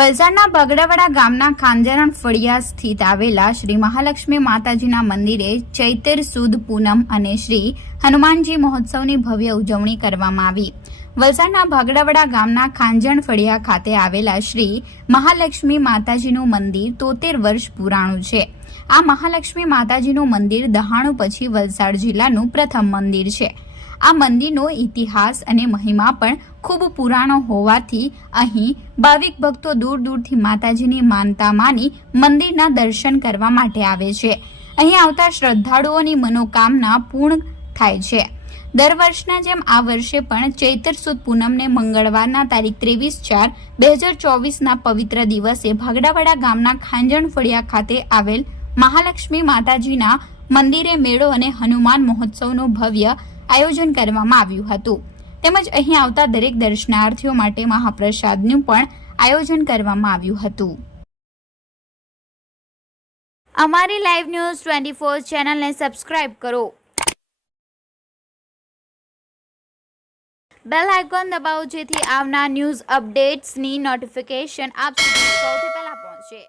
વલસાડના બગડાવાડા ગામના ખાંજરણ ફળિયા સ્થિત આવેલા શ્રી મહાલક્ષ્મી માતાજીના મંદિરે ચૈતર સુદ પૂનમ અને શ્રી હનુમાનજી મહોત્સવની ભવ્ય ઉજવણી કરવામાં આવી. વલસાડના ભાગડાવાડા ગામના ખાંજણ ફળિયા ખાતે આવેલા શ્રી મહાલક્ષ્મી માતાજીનું મંદિર તોતેર વર્ષ પુરાણું છે. આ મહાલક્ષ્મી માતાજીનું મંદિર દહાણુ પછી વલસાડ જિલ્લાનું પ્રથમ મંદિર છે. આ મંદિરનો ઇતિહાસ અને મહિમા પણ ખૂબ પુરાણો હોવાથી અહીં ભાવિક ભક્તો દૂર દૂરથી માતાજીની માનતા માની મંદિરના દર્શન કરવા માટે આવે છે. અહીં આવતા શ્રદ્ધાળુઓની મનોકામના પૂર્ણ થાય છે. દર વર્ષના જેમ આ વર્ષે પણ ચૈતર સુદ પૂનમને મંગળવારના તારીખ ત્રેવીસ ચાર બે હજાર ચોવીસના પવિત્ર દિવસે ભાગડાવાડા ગામના ખાંજણ ફળિયા ખાતે આવેલ મહાલક્ષ્મી માતાજીના મંદિરે મેળો અને હનુમાન મહોત્સવનું ભવ્ય આયોજન કરવામાં આવ્યું હતું. તેમજ અહીં આવતા દરેક દર્શનાર્થીઓ માટે મહાપ્રસાદનું પણ આયોજન કરવામાં આવ્યું હતું. અમારી લાઈવ ન્યૂઝ ટ્વેન્ટી ફોર ચેનલને સબસ્ક્રાઇબ કરો. બેલ આઇકોન દબાવો જેથી આવનાર ન્યૂઝ અપડેટ્સની નોટિફિકેશન આપ સુધી સૌથી પહેલા પહોંચે.